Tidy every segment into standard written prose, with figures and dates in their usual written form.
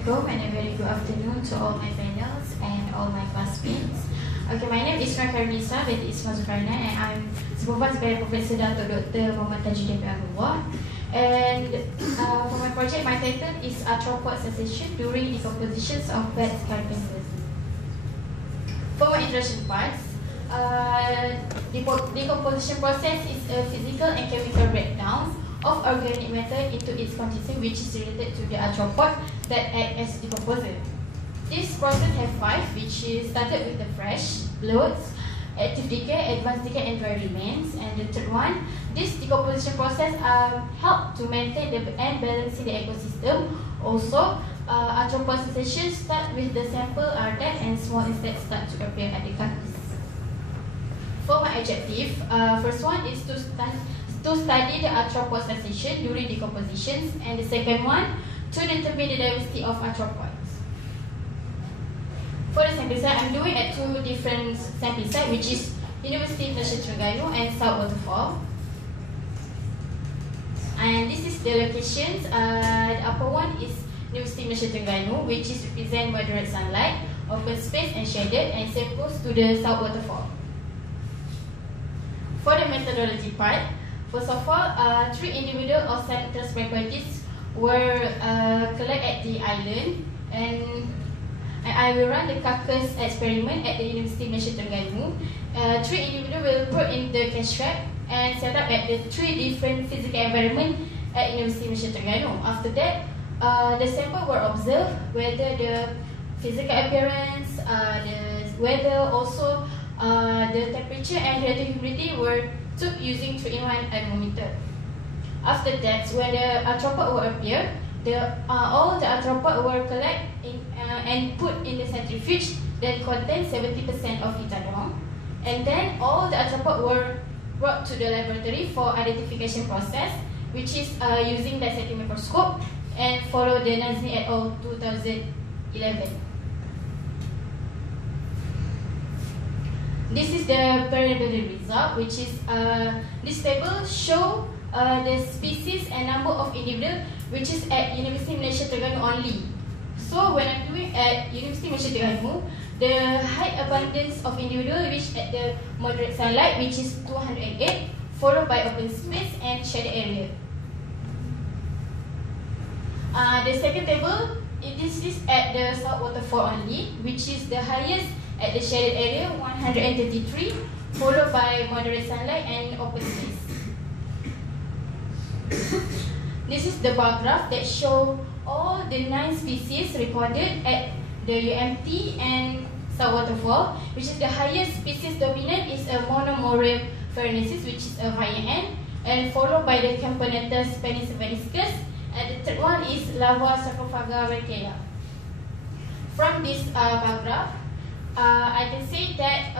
Assalamualaikum and a very good afternoon to all my panels and all my classmates. Okay, my name is Isma Karnisa binti Isma Zulkarnain and I'm supervised by Professor Dato' Dr. Muhammad Tajuddin Abdullah. And for my project, my title is Arthropod Cessation during decompositions of bats carcasses. For my introduction parts, decomposition process is a physical and chemical breakdown of organic matter into its constituent, which is related to the arthropod that act as decomposer. This process has 5, which is started with the fresh, loads, active decay, advanced decay, and dry remains. And the third one, this decomposition process help to maintain and balancing the ecosystem. Also, arthropod cessation start with the sample are dead and small insects start to appear at the carcass. For my objective, first one is to study the arthropod cessation during decompositions, and the second one, to determine the diversity of arthropods. For the sample site, I'm doing at 2 different sample sites, which is University of Malaysia Terengganu and South Waterfall. And this is the locations. The upper one is University of Malaysia Terengganu, which is represent moderate sunlight, open space and shaded, and same goes to the South Waterfall. For the methodology part, first of all, 3 individual or central spermatozoids were collected at the island, and I will run the carcass experiment at the University of Malaysia Terengganu. 3 individuals will put in the cash trap and set up at the 3 different physical environment at University of Malaysia Terengganu. After that, the sample were observed whether the physical appearance, the weather, also the temperature and relative humidity were took using 3-in-1 anemometer. After that, when the arthropod will appear, all the arthropod were collected and put in the centrifuge that contains 70% of ethanol. And then all the arthropod were brought to the laboratory for identification process, which is using dissecting microscope, and follow the Nazni et al. 2011. This is the preliminary result, which is this table show the species and number of individuals, which is at University of Malaysia Terengganu only. So when I'm doing at University of Malaysia Terengganu, the high abundance of individuals which at the moderate sunlight, which is 208, followed by open space and shaded area. The second table, this is at the South Waterfall only, which is the highest at the shaded area, 133, followed by moderate sunlight and open space. This is the bar graph that show all the 9 species recorded at the UMT and South Waterfall, which is the highest species dominant is a Monomorium farnesis, which is a higher end, and followed by the Camponetus penisceveniscus, and the third one is Lava sarcophaga requea. From this bar graph, I can say that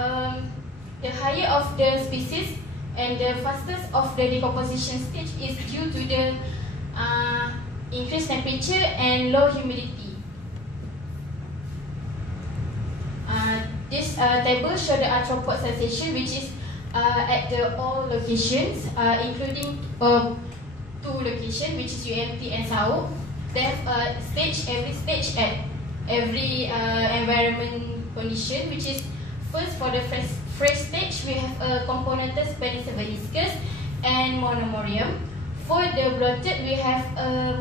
the higher of the species and the fastest of the decomposition stage is due to the increased temperature and low humidity. This table shows the arthropod cessation, which is at the all locations, including 2 locations, which is UMT and SAU. They have every stage at every environment condition, which is first for the fresh stage we have a Camponetus penisceveniscus and Monomorium. For the bloated we have a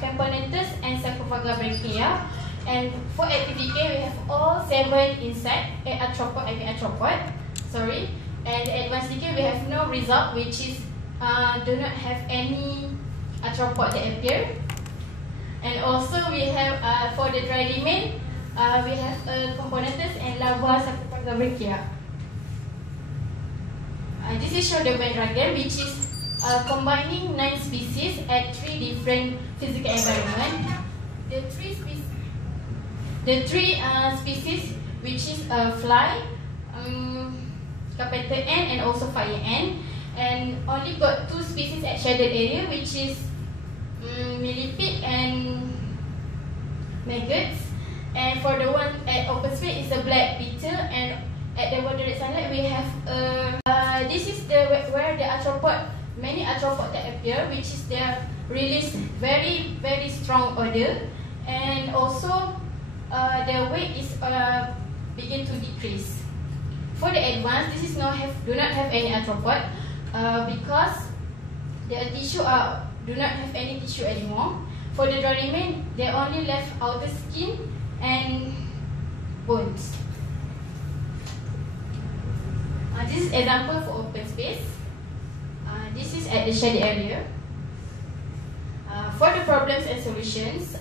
Camponetus and sarcophaga requea, and for active decay we have all 7 insect arthropod. Sorry, and the advanced decay we have no result, which is do not have any arthropod that appear. And also we have for the dry remain, we have Camponetus and Lava sarcophaga requea. This is show the Venn diagram, which is combining 9 species at 3 different physical environment. The 3 species, which is fly, carpenter ant, and also fire ant, and only got 2 species at shaded area, which is millipede and maggots. And for the one at open space is a black beetle, and at the moderate sunlight we have this is where the arthropod, many arthropod that appear, which is their release very strong odor, and also the weight is begin to decrease. For the advanced, this is do not have any arthropod because the tissue do not have any tissue anymore. For the dry remain, they only left outer skin and bones. This is example for open space. This is at the shaded area. For the problems and solutions,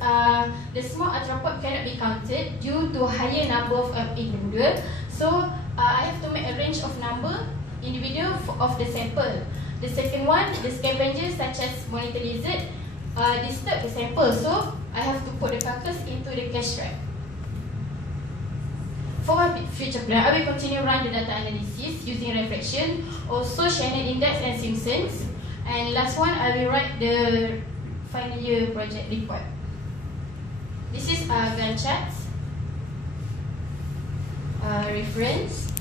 the small arthropod cannot be counted due to higher number of individuals. So I have to make a range of number individual of the sample. The second one, the scavengers such as monitor lizard disturb the sample, so I have to put the carcass into the cash trap. For my future plan, I will continue run the data analysis using reflection, also Shannon Index and Simpsons. And last one, I will write the final year project report. This is Gantt charts, reference.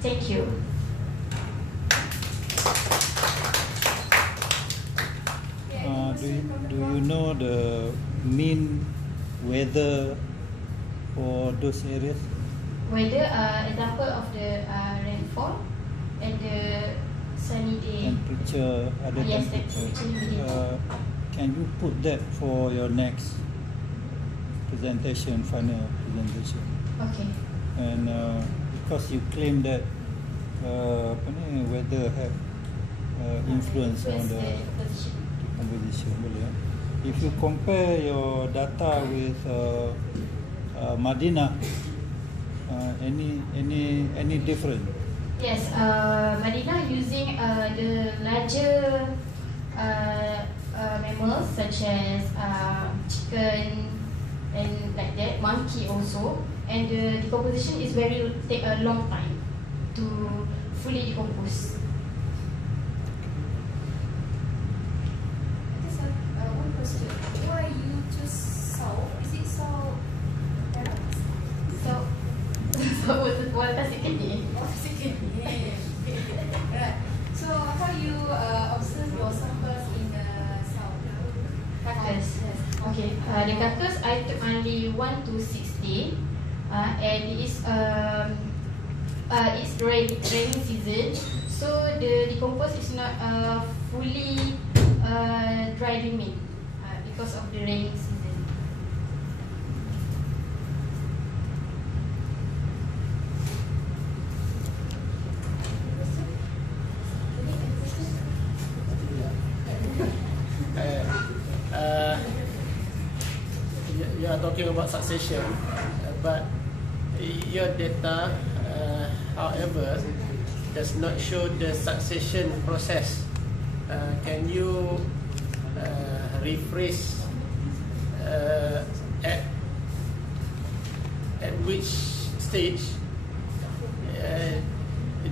Thank you. Do you know the mean weather for those areas? Weather, example of the rainfall and the sunny day. Temperature, other Yes, temperature. Can you put that for your next presentation, final presentation? Okay. And because you claim that weather have influence on the composition, boleh. If you compare your data with Madinah, any different? Yes, Madinah using the larger mammals such as chicken and like that, monkey also, and the decomposition is take a long time to fully decompose. One question: why you choose salt? Is it salt? So Tasik Kenyir. Tasik Kenyir. Right. So how you observe your samples in the salt? Carcass. Okay. The carcass I took only 1 to 6 days, and it's raining season, so the decompose is not fully dry remain because of the raining season. You are talking about succession, but your data, however, does not show the succession process. Can you rephrase at which stage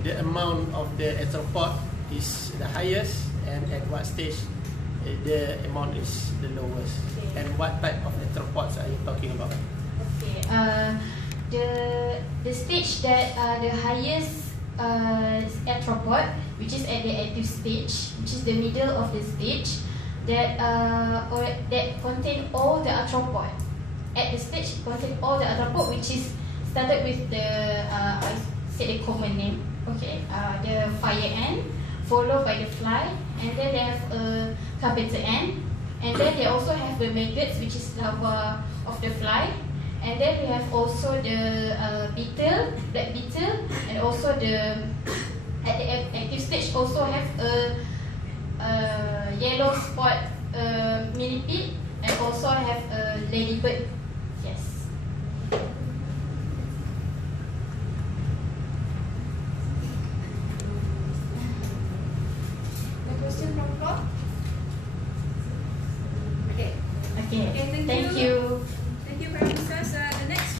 the amount of the arthropod is the highest, and at what stage the amount is the lowest, and what type of arthropods are you talking about? Okay. The stage that the highest arthropod, which is at the active stage, which is the middle of the stage, that contain all the arthropod. At the stage contain all the arthropod, which is started with the I said the common name. Okay. The fire ant, followed by the fly, and then they have a carpenter ant, and then they also have the maggots, which is larva of the fly, and then we have also the beetle, black beetle, and also the at the active stage also have a yellow spot millipede, and also have a ladybird. Yes. The question from Prof. Okay. Okay. Okay, Thank you.